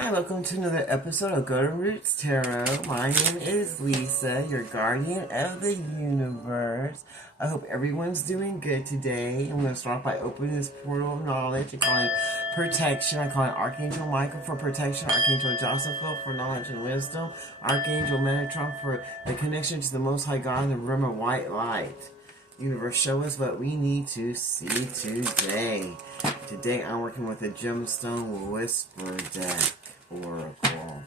Hi, welcome to another episode of Golden Roots Tarot. My name is Lisa, your guardian of the universe. I hope everyone's doing good today. I'm going to start off by opening this portal of knowledge. I call it protection. I call it Archangel Michael for protection, Archangel Joseph for knowledge and wisdom, Archangel Metatron for the connection to the Most High God in the realm of white light. Universe, show us what we need to see today. Today I'm working with a Gemstone Whisper deck oracle.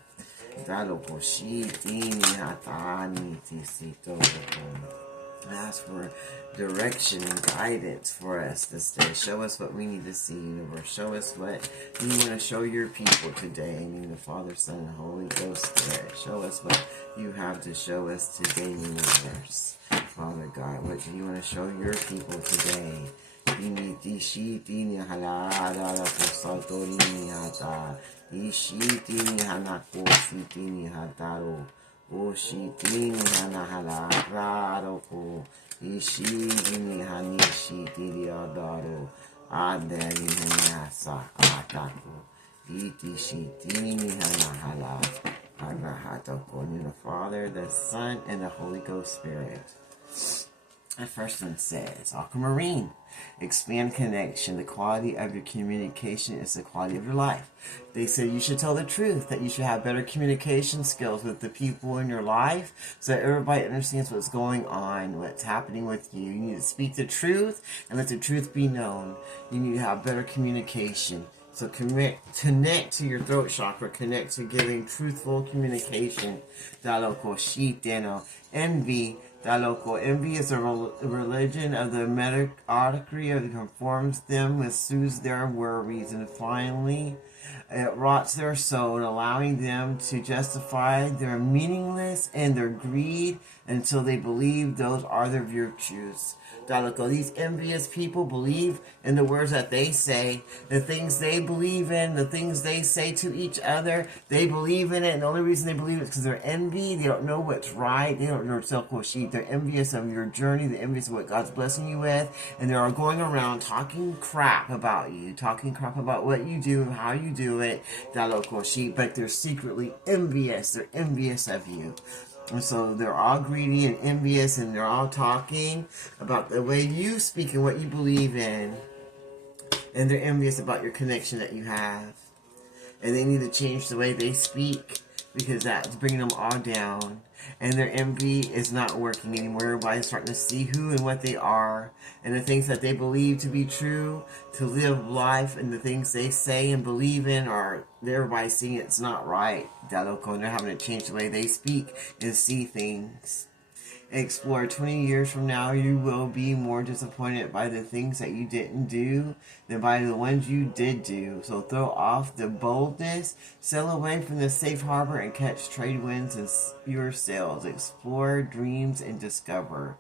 Ask for direction and guidance for us this day. Show us what we need to see, universe. Show us what you want to show your people today. In the Father, Son, and Holy Ghost Spirit. Show us what you have to show us today, universe. Father God, what do you want to show your people today? In the Father, the Son, and the Holy Ghost Spirit. The first one says, Aquamarine, expand connection. The quality of your communication is the quality of your life. They say you should tell the truth, that you should have better communication skills with the people in your life so that everybody understands what's going on, what's happening with you. You need to speak the truth and let the truth be known. You need to have better communication. So connect to your throat chakra, connect to giving truthful communication. Envy. Envy is a religion of the mediocrity that conforms them and soothes their worries, and finally it rots their soul, allowing them to justify their meaningless and their greed until they believe those are their virtues. These envious people believe in the words that they say, the things they believe in, the things they say to each other, they believe in it, and the only reason they believe it is because they're envy. They don't know what's right, they don't know self-worship. They're envious of your journey, they're envious of what God's blessing you with, and they are going around talking crap about you, talking crap about what you do and how you do it, but they're secretly envious. They're envious of you. And so they're all greedy and envious, and they're all talking about the way you speak and what you believe in. And they're envious about your connection that you have. And they need to change the way they speak, because that's bringing them all down. And their envy is not working anymore. Everybody's starting to see who and what they are, and the things that they believe to be true, to live life, and the things they say and believe in are, everybody's seeing it's not right. And they're having to change the way they speak and see things. Explore 20 years from now, you will be more disappointed by the things that you didn't do than by the ones you did do. So throw off the boldness, sail away from the safe harbor, and catch trade winds and your sails. Explore, dreams, and discover.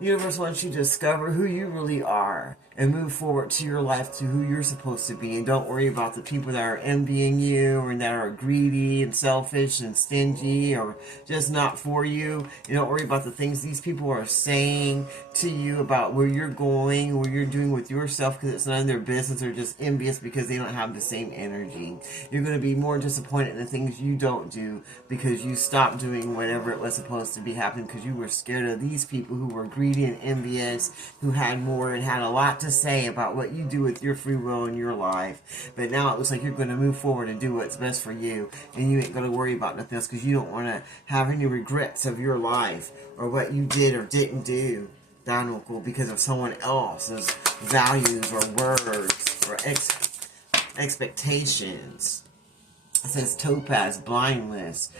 The universe wants you to discover who you really are and move forward to your life, to who you're supposed to be. And don't worry about the people that are envying you or that are greedy and selfish and stingy or just not for you. You don't worry about the things these people are saying to you about where you're going, what you're doing with yourself, because it's none of their business. They're just envious because they don't have the same energy. You're going to be more disappointed in the things you don't do because you stopped doing whatever it was supposed to be happening because you were scared of these people who were greedy and envious, who had more and had a lot to say about what you do with your free will in your life. But now it looks like you're going to move forward and do what's best for you, and you ain't going to worry about nothing else because you don't want to have any regrets of your life or what you did or didn't do because of someone else's values or words or expectations. It says Topaz, blindness.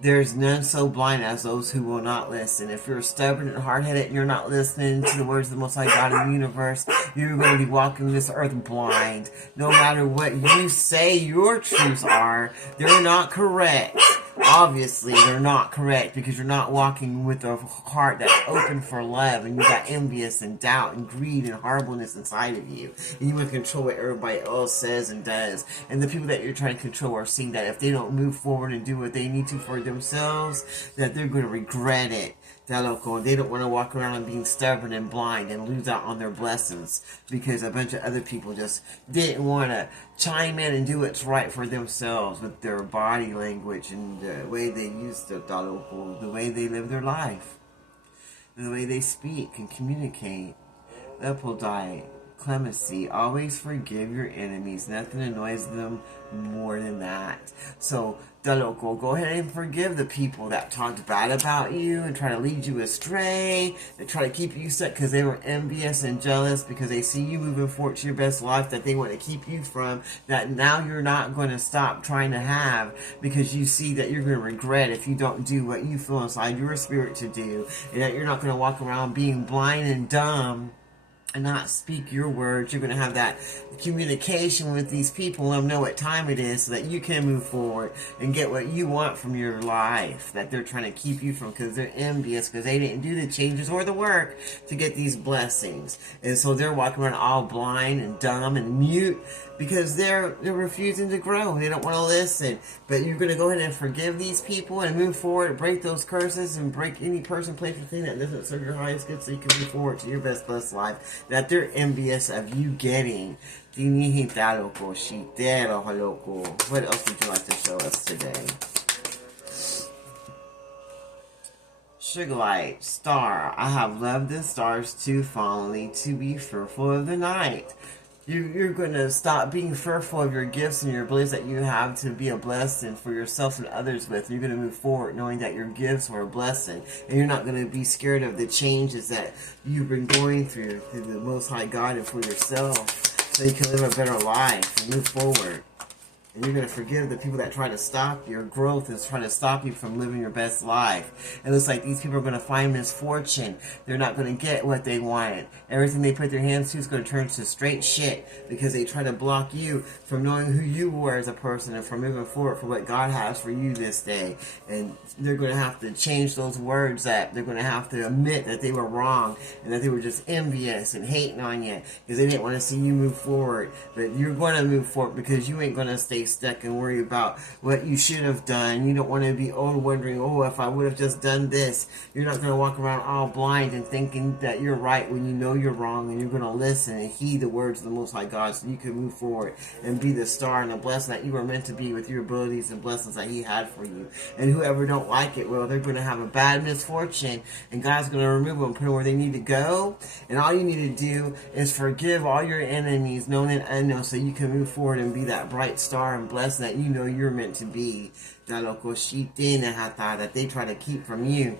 There's none so blind as those who will not listen. If you're stubborn and hard-headed and you're not listening to the words of the Most High God in the universe, you're going to be walking this earth blind. No matter what you say your truths are, they're not correct. Obviously, they're not correct because you're not walking with a heart that's open for love, and you got envious and doubt and greed and horribleness inside of you. And you want to control what everybody else says and does. And the people that you're trying to control are seeing that if they don't move forward and do what they need to for themselves, that they're going to regret it. That local, they don't want to walk around being stubborn and blind and lose out on their blessings because a bunch of other people just didn't want to chime in and do what's right for themselves with their body language and the way they use the local, the way they live their life, the way they speak and communicate. Leopoldite, clemency, always forgive your enemies. Nothing annoys them more than that. So, Daloko, go ahead and forgive the people that talked bad about you and try to lead you astray. They try to keep you stuck because they were envious and jealous because they see you moving forward to your best life that they want to keep you from, that now you're not going to stop trying to have because you see that you're going to regret if you don't do what you feel inside your spirit to do, and that you're not going to walk around being blind and dumb and not speak your words. You're going to have that communication with these people and let them know what time it is so that you can move forward and get what you want from your life that they're trying to keep you from because they're envious because they didn't do the changes or the work to get these blessings. And so they're walking around all blind and dumb and mute because they're refusing to grow. They don't want to listen. But you're going to go ahead and forgive these people and move forward, break those curses and break any person, place, or thing that doesn't serve your highest good so you can move forward to your best blessed life that they're envious of you getting. What else would you like to show us today? Sugarlight, star, I have loved the stars too fondly to be fearful of the night. You're going to stop being fearful of your gifts and your abilities that you have to be a blessing for yourself and others with. You're going to move forward knowing that your gifts are a blessing. And you're not going to be scared of the changes that you've been going through the Most High God and for yourself so you can live a better life and move forward. And you're going to forgive the people that try to stop your growth and try to stop you from living your best life. It looks like these people are going to find misfortune. They're not going to get what they wanted. Everything they put their hands to is going to turn to straight shit because they try to block you from knowing who you were as a person and from moving forward for what God has for you this day. And they're going to have to change those words up. They're going to have to admit that they were wrong and that they were just envious and hating on you because they didn't want to see you move forward. But you're going to move forward because you ain't going to stay stuck and worry about what you should have done. You don't want to be wondering, if I would have just done this. You're not going to walk around all blind and thinking that you're right when you know you're wrong, and you're going to listen and heed the words of the Most High God so you can move forward and be the star and the blessing that you were meant to be with your abilities and blessings that He had for you. And whoever don't like it, well, they're going to have a bad misfortune, and God's going to remove them, put them where they need to go. And all you need to do is forgive all your enemies, known and unknown, so you can move forward and be that bright star and blessing that you know you're meant to be. That they try to keep from you.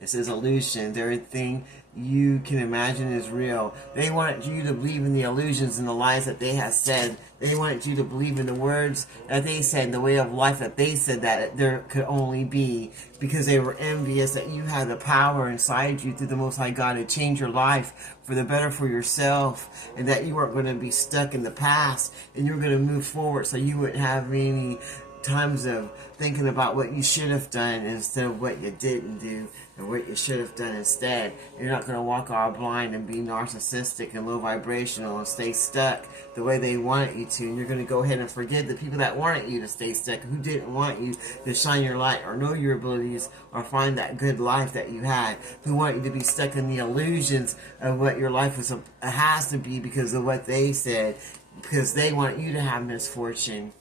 It says illusions. Everything you can imagine is real. They want you to believe in the illusions and the lies that they have said. They want you to believe in the words that they said, the way of life that they said that there could only be, because they were envious that you had the power inside you through the Most High God to change your life for the better for yourself, and that you weren't going to be stuck in the past and you're going to move forward so you wouldn't have any times of thinking about what you should have done instead of what you didn't do and what you should have done instead. You're not going to walk all blind and be narcissistic and low vibrational and stay stuck the way they wanted you to. And you're going to go ahead and forgive the people that wanted you to stay stuck, who didn't want you to shine your light or know your abilities or find that good life that you had, who want you to be stuck in the illusions of what your life has to be because of what they said, because they want you to have misfortune.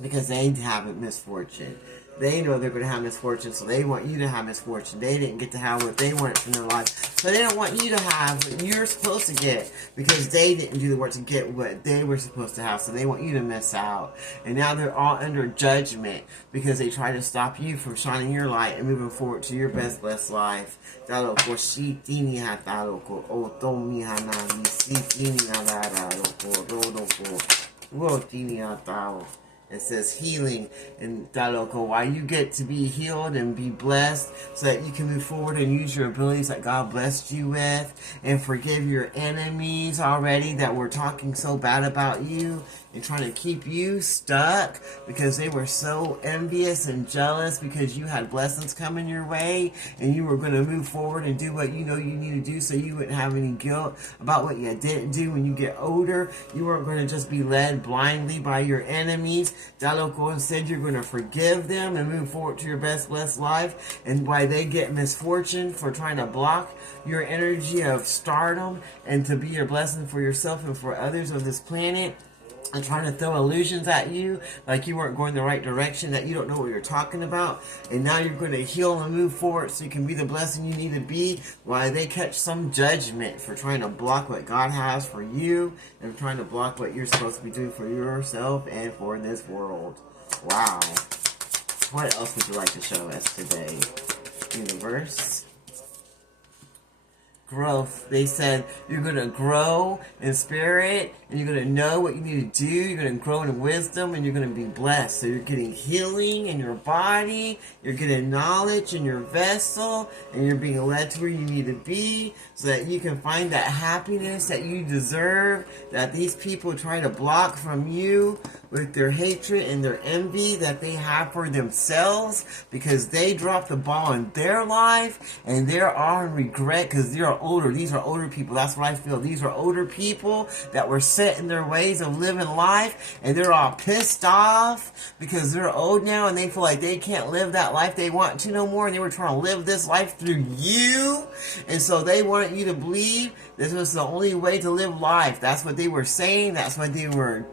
Because they have misfortune. They know they're going to have misfortune, so they want you to have misfortune. They didn't get to have what they wanted from their life, so they don't want you to have what you're supposed to get because they didn't do the work to get what they were supposed to have, so they want you to miss out. And now they're all under judgment because they try to stop you from shining your light and moving forward to your best blessed life. It says healing and Daloko, why you get to be healed and be blessed so that you can move forward and use your abilities that God blessed you with and forgive your enemies already that were talking so bad about you. and trying to keep you stuck because they were so envious and jealous because you had blessings coming your way and you were going to move forward and do what you know you need to do so you wouldn't have any guilt about what you didn't do when you get older. You weren't going to just be led blindly by your enemies. Daloko said you're going to forgive them and move forward to your best blessed life, and why they get misfortune for trying to block your energy of stardom and to be your blessing for yourself and for others of this planet, and trying to throw illusions at you like you weren't going the right direction, that you don't know what you're talking about, and now you're going to heal and move forward so you can be the blessing you need to be, while they catch some judgment for trying to block what God has for you and trying to block what you're supposed to be doing for yourself and for this world. Wow. What else would you like to show us today, universe? Growth. They said you're going to grow in spirit and you're going to know what you need to do. You're going to grow in wisdom and you're going to be blessed. So you're getting healing in your body, you're getting knowledge in your vessel, and you're being led to where you need to be so that you can find that happiness that you deserve, that these people try to block from you with their hatred and their envy that they have for themselves, because they dropped the ball in their life and they're all in regret because they're older. These are older people. That's what I feel. These are older people that were set in their ways of living life, and they're all pissed off because they're old now and they feel like they can't live that life they want to no more, and they were trying to live this life through you, and so they wanted you to believe this was the only way to live life. That's what they were saying. That's what they were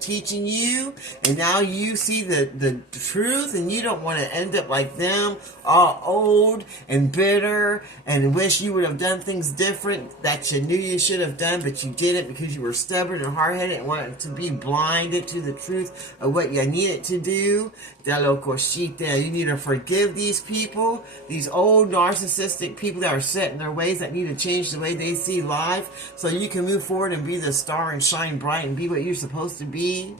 teaching you, and now you see the truth, and you don't want to end up like them, all old and bitter, and wish you would have done things different that you knew you should have done, but you didn't because you were stubborn and hard-headed and wanted to be blinded to the truth of what you needed to do. You need to forgive these people, these old narcissistic people that are set in their ways, that need to change the way they see life so you can move forward and be the star and shine bright and be what you're supposed to be.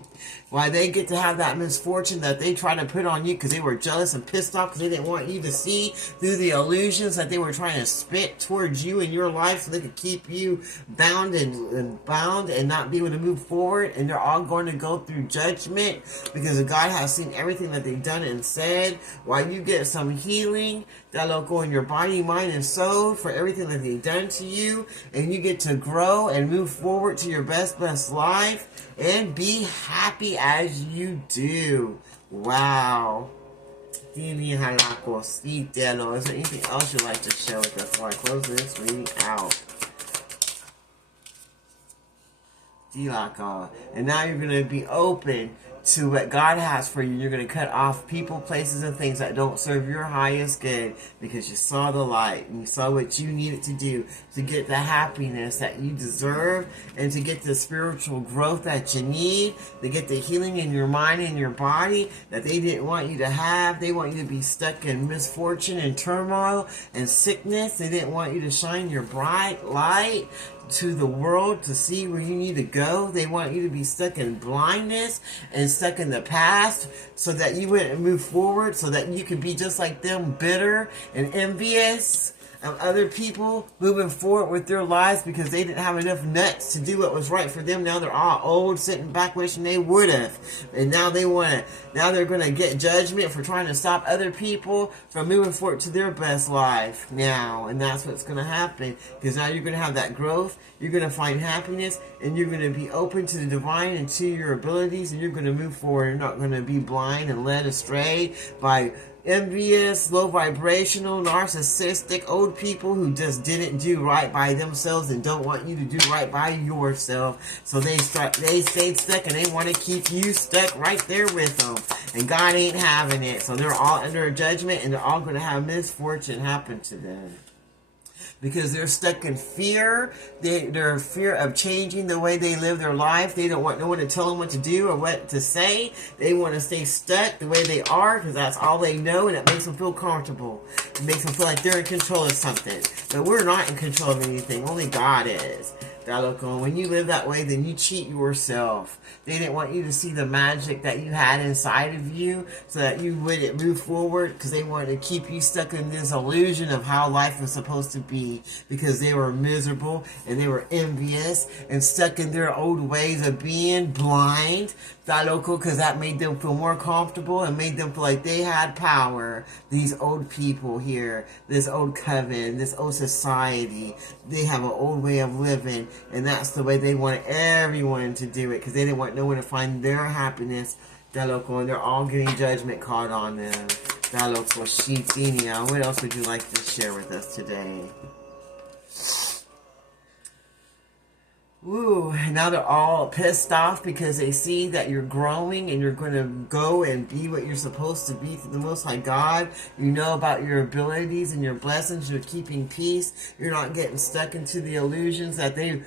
Why they get to have that misfortune that they try to put on you because they were jealous and pissed off because they didn't want you to see through the illusions that they were trying to spit towards you in your life so they could keep you bound and not be able to move forward. And they're all going to go through judgment because God has seen everything that they've done and said. While you get some healing that'll go in your body, mind, and soul for everything that they've done to you, and you get to grow and move forward to your best life and be happy as you do. Wow. Is there anything else you'd like to share with us before I close this reading out? And now you're going to be open to what God has for you. You're going to cut off people, places, and things that don't serve your highest good because you saw the light and you saw what you needed to do to get the happiness that you deserve and to get the spiritual growth that you need, to get the healing in your mind and your body that they didn't want you to have. They want you to be stuck in misfortune and turmoil and sickness. They didn't want you to shine your bright light to the world to see where you need to go. They want you to be stuck in blindness and stuck in the past so that you wouldn't move forward, so that you could be just like them, bitter and envious of other people moving forward with their lives because they didn't have enough nuts to do what was right for them. Now they're all old, sitting back wishing they would have, and now they're going to get judgment for trying to stop other people from moving forward to their best life now. And that's what's going to happen, because now you're going to have that growth, you're going to find happiness, and you're going to be open to the divine and to your abilities, and you're going to move forward. You're not going to be blind and led astray by envious, low vibrational, narcissistic old people who just didn't do right by themselves and don't want you to do right by yourself. So they stayed stuck, and they want to keep you stuck right there with them. And God ain't having it. So they're all under a judgment, and they're all going to have misfortune happen to them, because they're stuck in fear. They're in fear of changing the way they live their life. They don't want no one to tell them what to do or what to say. They want to stay stuck the way they are because that's all they know, and it makes them feel comfortable. It makes them feel like they're in control of something. But we're not in control of anything. Only God is. Daloko. When you live that way, then you cheat yourself. They didn't want you to see the magic that you had inside of you so that you wouldn't move forward, because they wanted to keep you stuck in this illusion of how life was supposed to be, because they were miserable and they were envious and stuck in their old ways of being blind. Daloko, because that made them feel more comfortable and made them feel like they had power. These old people here, this old coven, this old society, they have an old way of living, and that's the way they wanted everyone to do it, because they didn't want no one to find their happiness. Daloko, and they're all getting judgment called on them. Daloko, Shitinia. What else would you like to share with us today? Ooh, now they're all pissed off because they see that you're growing and you're going to go and be what you're supposed to be for the Most High God. You know about your abilities and your blessings. You're keeping peace. You're not getting stuck into the illusions that they,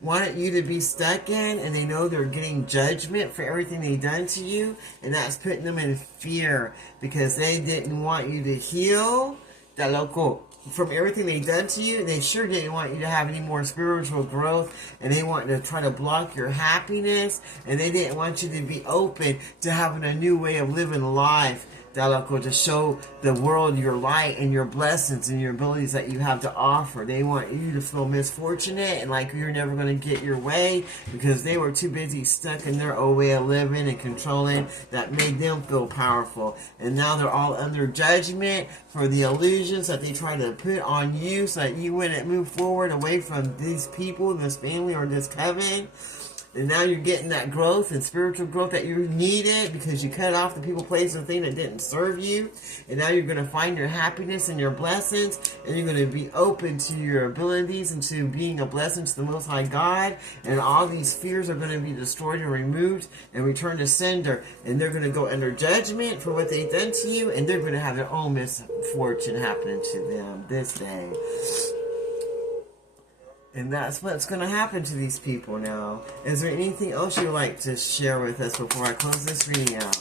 wanted you to be stuck in, and they know they're getting judgment for everything they've done to you, and that's putting them in fear because they didn't want you to heal. Daloko, from everything they've done to you, they sure didn't want you to have any more spiritual growth, and they wanted to try to block your happiness, and they didn't want you to be open to having a new way of living life. Daloko, to show the world your light and your blessings and your abilities that you have to offer. They want you to feel misfortunate and like you're never going to get your way because they were too busy stuck in their old way of living and controlling that made them feel powerful. And now they're all under judgment for the illusions that they try to put on you so that you wouldn't move forward away from these people, this family, or this coven. And now you're getting that growth and spiritual growth that you needed because you cut off the people, places, and things that didn't serve you. And now you're going to find your happiness and your blessings. And you're going to be open to your abilities and to being a blessing to the Most High God. And all these fears are going to be destroyed and removed and returned to sender. And they're going to go under judgment for what they've done to you. And they're going to have their own misfortune happening to them this day. And that's what's going to happen to these people now. Is there anything else you'd like to share with us before I close this reading out?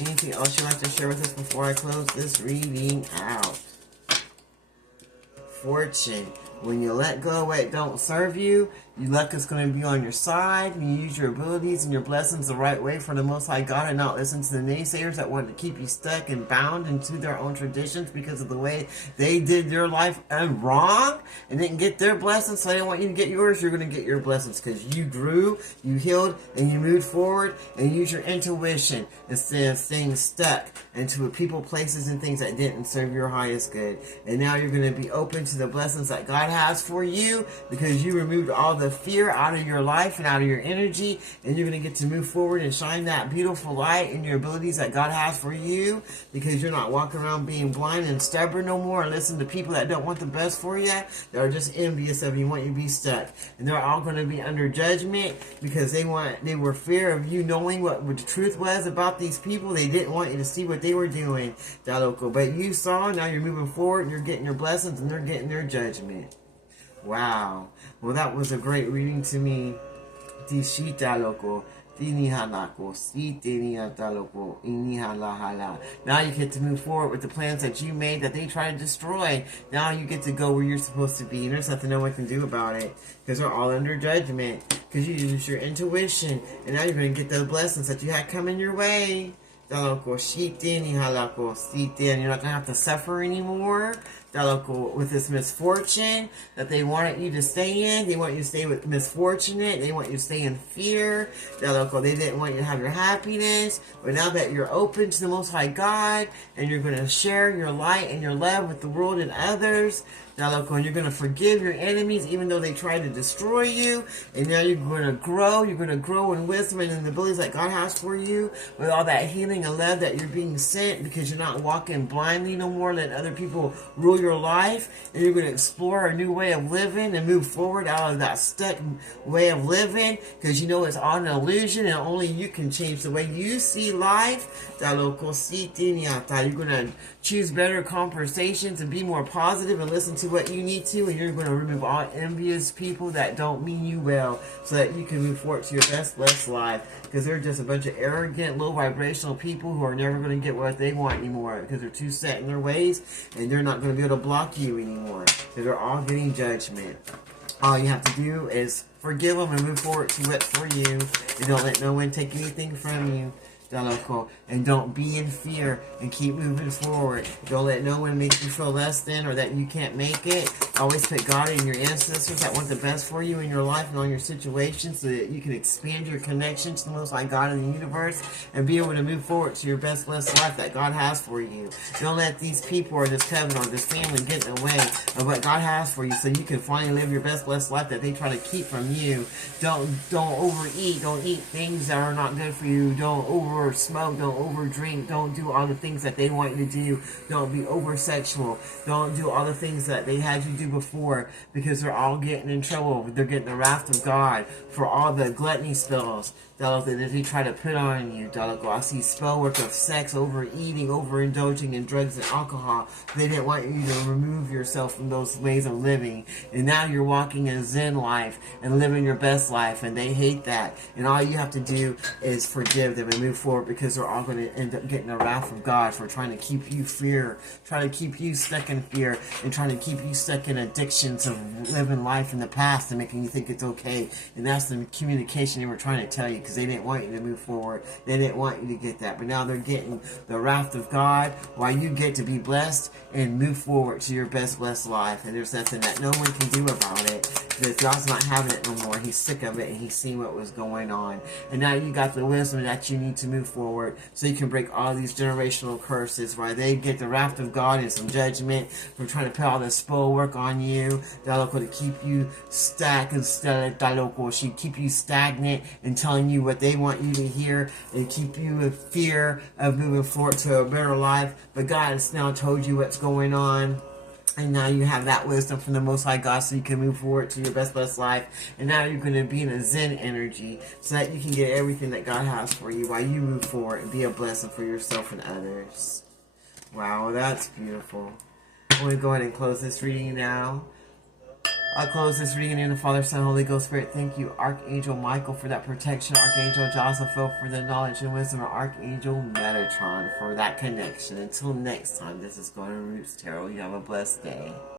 Anything else you'd like to share with us before I close this reading out? Fortune. When you let go of what don't serve you, your luck is going to be on your side. You use your abilities and your blessings the right way for the Most High God and not listen to the naysayers that want to keep you stuck and bound into their own traditions because of the way they did their life wrong and didn't get their blessings, so they don't want you to get yours. You're going to get your blessings because you grew, you healed, and you moved forward and use your intuition instead of staying stuck into people, places, and things that didn't serve your highest good. And now you're going to be open to the blessings that God has for you because you removed all the fear out of your life and out of your energy, and you're going to get to move forward and shine that beautiful light in your abilities that God has for you because you're not walking around being blind and stubborn no more and listen to people that don't want the best for you, that are just envious of you, want you to be stuck. And they're all going to be under judgment because they were fear of you knowing what the truth was about these people. They didn't want you to see what they were doing, Daloko. But you saw, now you're moving forward and you're getting your blessings and they're getting their judgment. Wow. Well, that was a great reading to me. Daloko. Now you get to move forward with the plans that you made that they try to destroy. Now you get to go where you're supposed to be, and there's nothing no one can do about it because they're all under judgment because you use your intuition, and now you're going to get those blessings that you had coming your way. You're not going to have to suffer anymore. With this misfortune that they wanted you to stay in. They want you to stay with misfortunate. They want you to stay in fear. They didn't want you to have your happiness. But now that you're open to the Most High God and you're going to share your light and your love with the world and others, and you're going to forgive your enemies even though they try to destroy you. And now you're going to grow. You're going to grow in wisdom and in the abilities that God has for you with all that healing and love that you're being sent because you're not walking blindly no more, letting other people rule your life. And you're going to explore a new way of living and move forward out of that stuck way of living because you know it's all an illusion and only you can change the way you see life. You're going to choose better conversations and be more positive and listen to what you need to, and you're going to remove all envious people that don't mean you well so that you can move forward to your best blessed life because they're just a bunch of arrogant, low vibrational people who are never going to get what they want anymore because they're too set in their ways and they're not going to be able to block you anymore because they're all getting judgment. All you have to do is forgive them and move forward to what's for you. And don't let no one take anything from you. And don't be in fear and keep moving forward. Don't let no one make you feel less than or that you can't make it. Always put God and your ancestors that want the best for you in your life and on your situation so that you can expand your connection to the Most High God in the universe and be able to move forward to your best blessed life that God has for you. Don't let these people or this covenant or this family get in the way of what God has for you so you can finally live your best blessed life that they try to keep from you. Don't overeat. Don't eat things that are not good for you. Don't over smoke, don't over drink, don't do all the things that they want you to do, don't be over sexual, don't do all the things that they had you do before, because they're all getting in trouble. They're getting the wrath of God for all the gluttony spells that they try to put on you. I see spell work of sex, overeating, overindulging in drugs and alcohol. They didn't want you to remove yourself from those ways of living, and now you're walking a Zen life and living your best life, and they hate that. And all you have to do is forgive them and move forward, because they're all going to end up getting the wrath of God for trying to keep you trying to keep you stuck in fear, and trying to keep you stuck in addictions of living life in the past and making you think it's okay. And that's the communication they were trying to tell you, because they didn't want you to move forward. They didn't want you to get that. But now they're getting the wrath of God while you get to be blessed and move forward to your best blessed life. And there's nothing that no one can do about it. Because God's not having it no more. He's sick of it, and he's seen what was going on. And now you got the wisdom that you need to move forward so you can break all these generational curses where they get the wrath of God and some judgment for trying to put all this spell work on you. To keep you stuck instead of she keep you stagnant and telling you what they want you to hear and keep you in fear of moving forward to a better life. But God has now told you what's going on. And now you have that wisdom from the Most High God so you can move forward to your best blessed life. And now you're going to be in a Zen energy so that you can get everything that God has for you while you move forward and be a blessing for yourself and others. Wow, that's beautiful. I'm going to go ahead and close this reading now. I'll close this reading in the Father, Son, Holy Ghost, Spirit. Thank you, Archangel Michael, for that protection. Archangel Josaphat for the knowledge and wisdom. And Archangel Metatron for that connection. Until next time, this is Golden Roots Tarot. You have a blessed day.